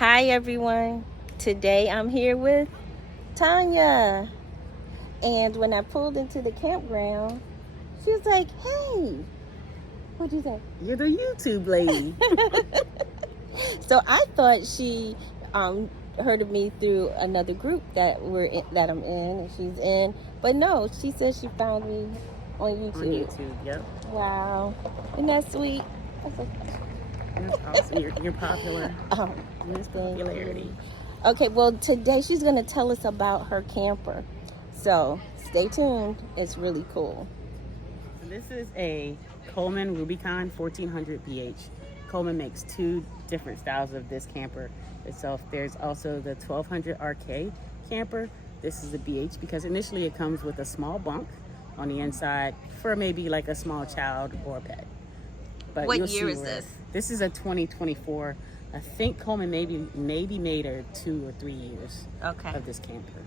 Hi everyone. Today I'm here with Tanya. And when I pulled into the campground, she was like, "Hey, what'd you say?" You're the YouTube lady. So I thought she heard of me through another group that I'm in and she's in. But no, she said she found me on YouTube. On YouTube, yep. Wow. Isn't that sweet? That's awesome. You're popular. Miss Popularity. Okay, well today she's gonna tell us about her camper. So stay tuned. It's really cool. This is a Coleman Rubicon 1400 BH. Coleman makes two different styles of this camper itself. There's also the 1200 RK camper. This is the BH because initially it comes with a small bunk on the inside for maybe like a small child or a pet. But what year is this? This is a 2024. I think Coleman maybe made her 2 or 3 years of this camper.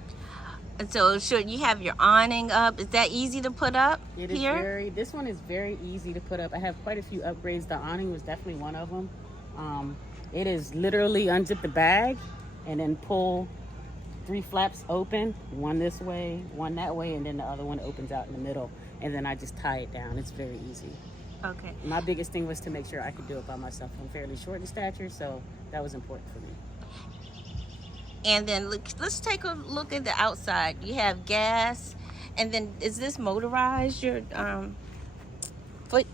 So should you have your awning up? Is that easy to put up here? This one is very easy to put up. I have quite a few upgrades. The awning was definitely one of them. It is literally unzip the bag and then pull 3 flaps open, one this way, one that way, and then the other one opens out in the middle. And then I just tie it down. It's very easy. Okay. My biggest thing was to make sure I could do it by myself. I'm fairly short in stature, so that was important for me. And then let's take a look at the outside. You have gas, and then is this motorized? Your foot?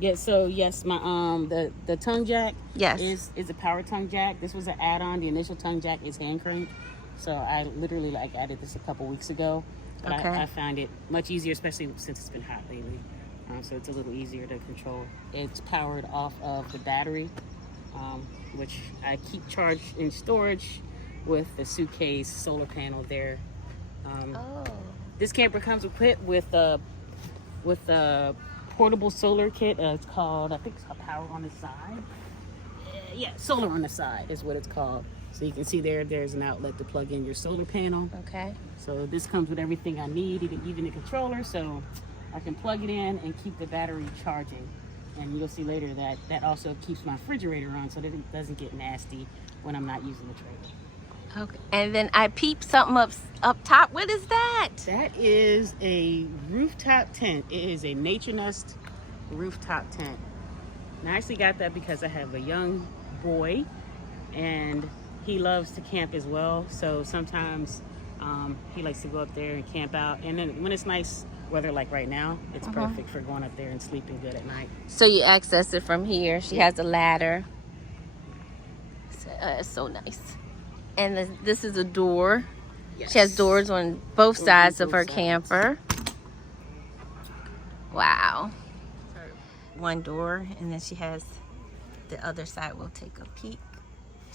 Yeah. So yes, my the tongue jack is a power tongue jack. This was an add-on. The initial tongue jack is hand crank, so I literally added this a couple weeks ago. But I found it much easier, especially since it's been hot lately. So it's a little easier to control. It's powered off of the battery, which I keep charged in storage with the suitcase solar panel there. This camper comes equipped with a portable solar kit. It's called, I think it's called Power on the Side. Yeah, Solar on the Side is what it's called. So you can see there's an outlet to plug in your solar panel. Okay. So this comes with everything I need, even the controller, so I can plug it in and keep the battery charging. And you'll see later that also keeps my refrigerator on so that it doesn't get nasty when I'm not using the trailer. Okay. And then I peeped something up top. What is that? That is a rooftop tent. It is a Nature Nest rooftop tent. And I actually got that because I have a young boy and he loves to camp as well. So sometimes he likes to go up there and camp out. And then when it's nice weather like right now, it's perfect for going up there and sleeping good at night. So you access it from here. She has a ladder. It's so nice. And this is a door. Yes. She has doors on both sides of her camper. Wow. One door, and then she has the other side. We'll take a peek.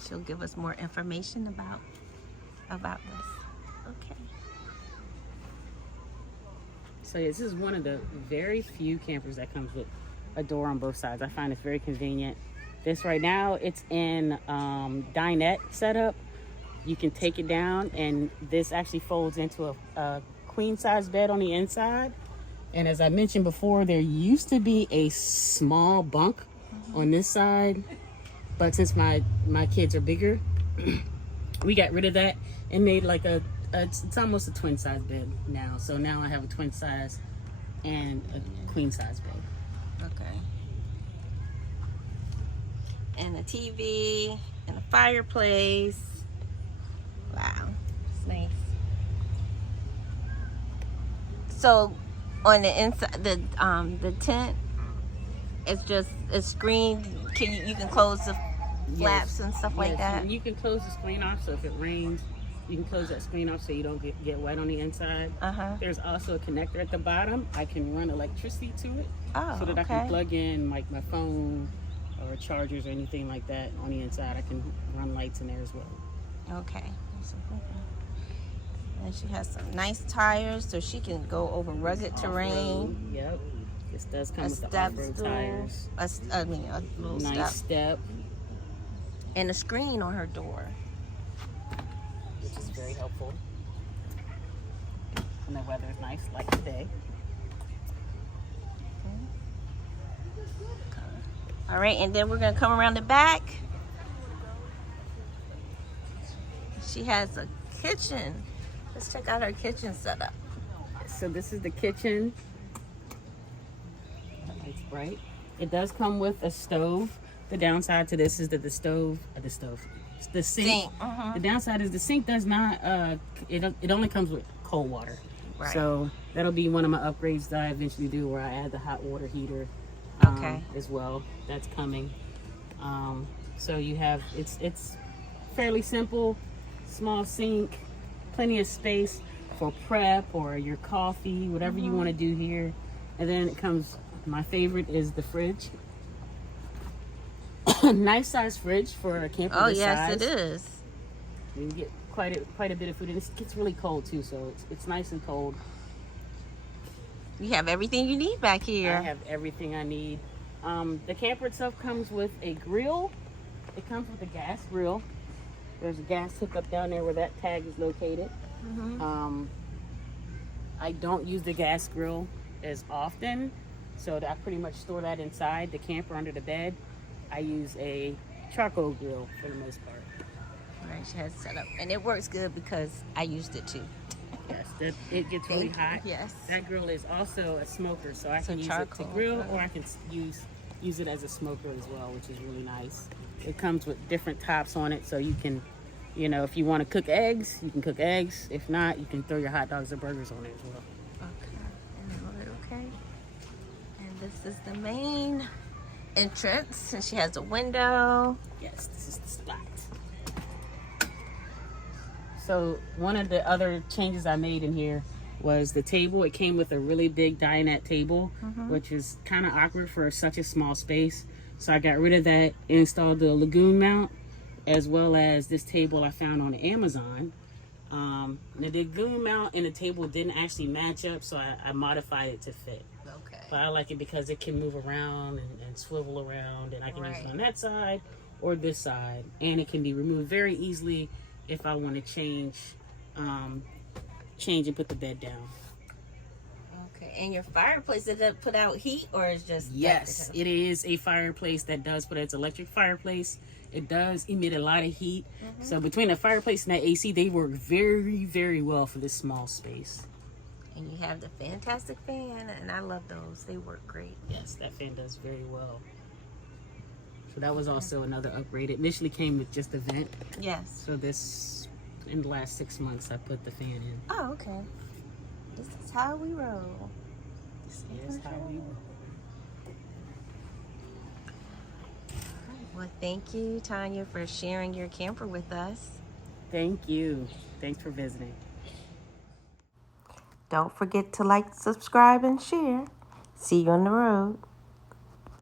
She'll give us more information about this. Okay. So this is one of the very few campers that comes with a door on both sides. I find it's very convenient. This right now, it's in dinette setup. You can take it down, and this actually folds into a queen size bed on the inside. And as I mentioned before, there used to be a small bunk on this side, but since my kids are bigger, we got rid of that and made like it's almost a twin size bed now. So now I have a twin size and a queen size bed. Okay. And a TV and a fireplace. Wow, it's nice. So on the inside, the tent, it's screened. You can close the flaps and stuff like that. You can close the screen off, so if it rains, you can close that screen off so you don't get wet on the inside. There's also a connector at the bottom. I can run electricity to it, so that I can plug in like my phone or chargers or anything like that on the inside. I can run lights in there as well. Okay. And she has some nice tires so she can go over rugged terrain. Yep. This does come with the off-road tires. A little nice step. And a screen on her door. Which is very helpful. When the weather is nice like today. All right, and then we're gonna come around the back. she has a kitchen. Let's check out her kitchen setup. So this is the kitchen. It's bright. It does come with a stove. The downside to this is that the sink. The downside is the sink does not. It only comes with cold water. Right. So that'll be one of my upgrades that I eventually do, where I add the hot water heater. As well. That's coming. So you have it's fairly simple, small sink, plenty of space for prep or your coffee, whatever you want to do here. And then it comes. My favorite is the fridge. Nice size fridge for a camper this size. It is. You can get quite a bit of food, and it gets really cold too, so it's nice and cold. You have everything you need back here. I have everything I need. The camper itself comes with a grill. It comes with a gas grill. There's a gas hookup down there where that tag is located. I don't use the gas grill as often, so I pretty much store that inside the camper under the bed. I use a charcoal grill for the most part. Right, she has set up, and it works good because I used it too. Yes, it gets really hot. Yes. That grill is also a smoker, so I can use it to grill, or I can use it as a smoker as well, which is really nice. It comes with different tops on it, so you can, if you want to cook eggs, you can cook eggs. If not, you can throw your hot dogs or burgers on it as well. Okay. And this is the main entrance, and she has a window. Yes, this is the spot. So one of the other changes I made in here was the table. It came with a really big dinette table, which is kind of awkward for such a small space. So I got rid of that, installed the Lagoon mount, as well as this table I found on Amazon. The Lagoon mount and the table didn't actually match up, so I modified it to fit. Okay. But I like it because it can move around and swivel around, and I can use it on that side or this side, and it can be removed very easily if I want to change and put the bed down. Okay, and your fireplace, does it put out heat, or is just... Yes, it is a fireplace that does, but it's electric fireplace. It does emit a lot of heat. So between the fireplace and that AC, they work very, very well for this small space. And you have the fantastic fan, and I love those. They work great. Yes, that fan does very well. So that was also another upgrade. It initially came with just a vent. Yes. So in the last 6 months, I put the fan in. Oh, okay. This is how we roll. This is how we roll. Well, thank you, Tanya, for sharing your camper with us. Thank you. Thanks for visiting. Don't forget to like, subscribe, and share. See you on the road.